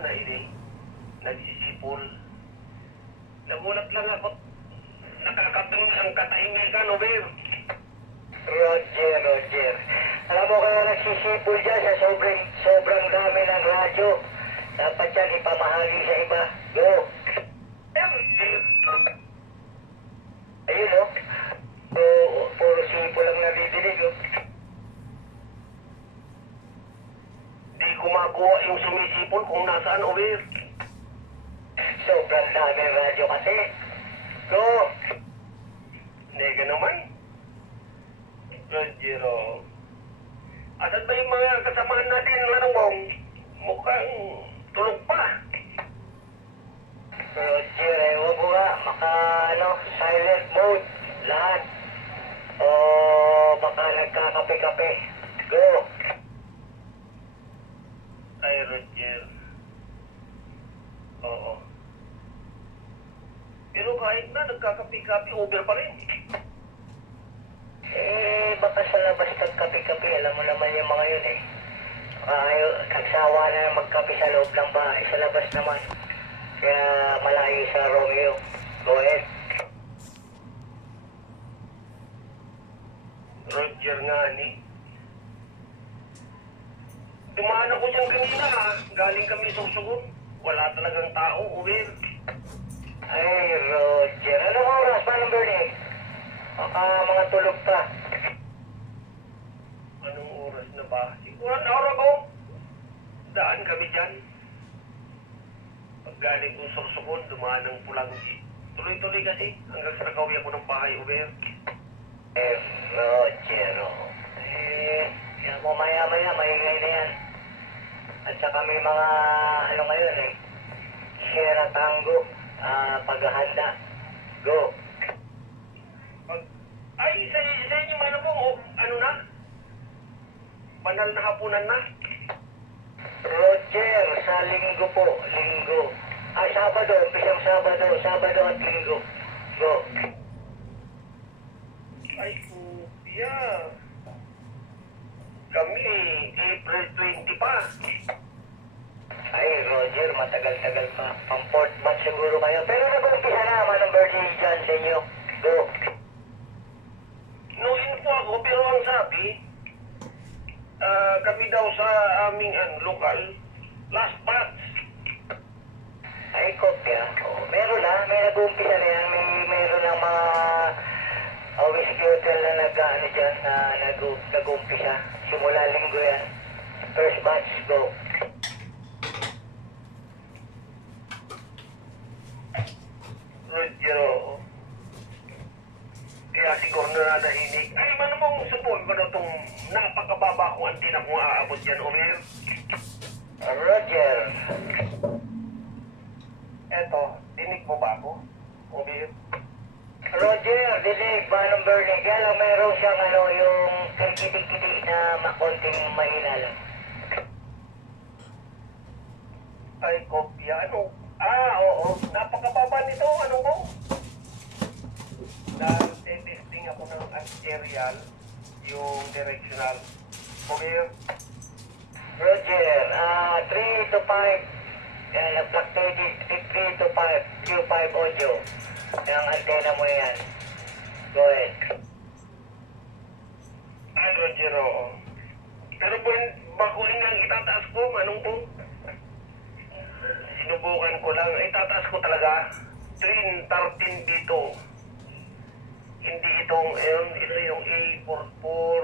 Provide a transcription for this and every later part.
na ini. Nagsisipol. Nagulat lang ako. Nakakatong ang katahimikan, Ober. Roger. Alam mo kaya nagsisipol dyan sa sobrang dami ng radyo. Dapat yan ipamahagi sa iba. Go. Ayun o. Puro sipol lang nabibinig o. Di ko makuha yung sumisipol kung nasaan, Ober. Sobrang dami ng radyo kasi. Go. Hindi ka naman. Rogero. Asan ba yung mga kasamahan natin, Lanong? Mukhang tulog pa. Roger, ewan ko nga, silent mode, lahat. O baka nagkakape-kape. Go. Ay, Roger. Oo. Pero kahit na nagkakapi-kapi, over pa rin. Baka sa labas nagkape-kape, alam mo naman yung mga yun eh. Nagsawa na magkape sa loob ng bahay, sa labas naman. Kaya malayo sa Romeo. Go ahead. Roger nga ni. Dumaan ako dyan kanina ha. Galing kami sa Susugon. Wala talagang tao, Uber. Ay, Roger. Anong oras pa ng Bernie? Baka mga tulog pa. Anong oras na ba? Siguro na oras ko. Daan kami dyan. Pag galing ko sa Susugon, dumaan ng pulang jeep. Tuloy-tuloy kasi hanggang sa nakawi ako ng bahay, Uber. Roger. Yan mo maya-maya, maingay na yan. At saka may mga, ngayon eh, Sierra Tango, paghahanda. Go. Ay, sa inyo ano po, ano na? Banal na hapunan na? Roger, sa linggo po, linggo. Sabado, pisang Sabado at linggo. Go. Ay, kuya. Kami, April 20 pa. Ay, Roger, matagal-tagal pa. Pang fourth month siguro kayo. Pero nag-umpisa na, manong birthday dyan sa inyo. Go. No-info ako, pero ang sabi, kami daw sa aming lokal, last batch. Ay, kopya. Meron na, may nag-umpisa na yan. Meron ng mga whiskey hotel na dyan, na nag-umpisa. Simula linggo yan. First batch, go. Rodero. Kaya siguro na nahinig. Ay, man mong supon ko na itong napakababa kong antina kung aabot dyan, Omer. Roger. Eto, dinig mo ba ako, Omer? Roger, dinig, manong Bernie. Kaya lang meron siyang yung kitik-kitik na makonting mahina lang. Ay, kopya. Ano? Oo. Napakababa nito. Ano mo? Nag-testing ako ng aerial, yung directional. Omer? Roger, 3 to 5. Yan, nag-fluctuated 3 to 5. Q5 audio. Yung antena mo yan. Go ahead. Ay, Roger, oo. Pero bakuin ang itataas ko, anong po? Sinubukan ko lang. Itataas ko talaga. 13 dito. Hindi itong, ito yung A44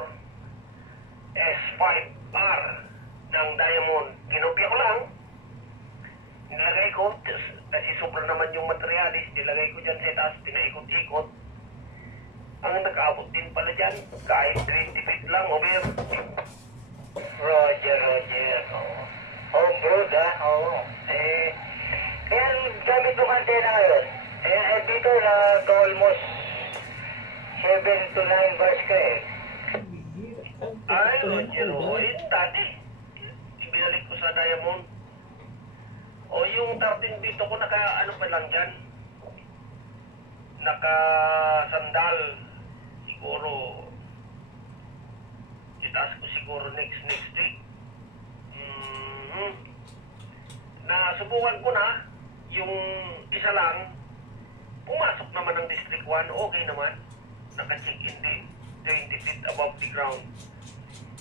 S5R ng Diamond. Kinopya ko lang. Nilagay ko, kasi sobra naman yung materialis. Nilagay ko dyan sa taas, pinaikot-ikot. Ang nakaabot din pala dyan, kahit 20 feet lang, Omer. Roger. Homebrewed, ha? Oo. Kaya gamit mo antena ngayon. Dito almost 7 to 9 bars ka eh. Ay, Roger, dati. Ibinalik ko sa Diamond. O yung 13 dito ko pa lang dyan. Naka-sandal. Siguro, itaas ko siguro next week. Nasubukan ko na, yung isa lang, pumasok naman ng District 1, okay naman. Naka-check in din, 20 feet above the ground.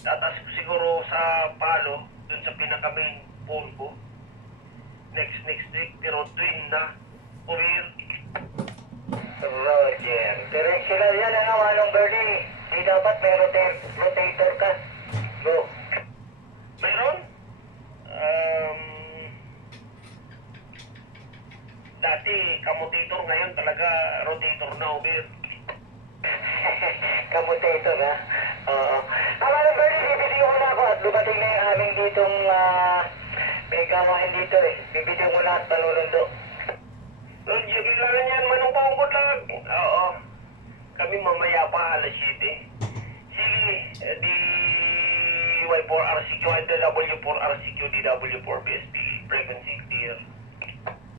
Tatas ko siguro sa palo, dun sa pinaka-main pole ko. Next week, pero twin na. Over. Roger. Directional yan ang Manong Bernie. Di dapat may rotator ka. Go. Mayroon? Dati, commutator, ngayon talaga rotator na, over. Commutator ha? Oo. Manong Bernie, bibili ko na ako at dumating na yung aming ditong may kamahin dito eh. Bibili mo na at panurundo. Roger, kailangan yan, manong pangkot lang. Oo. Kami mamaya pa, alas 7. Sige, DY4RCQ, DW4RCQ, DW4BSP.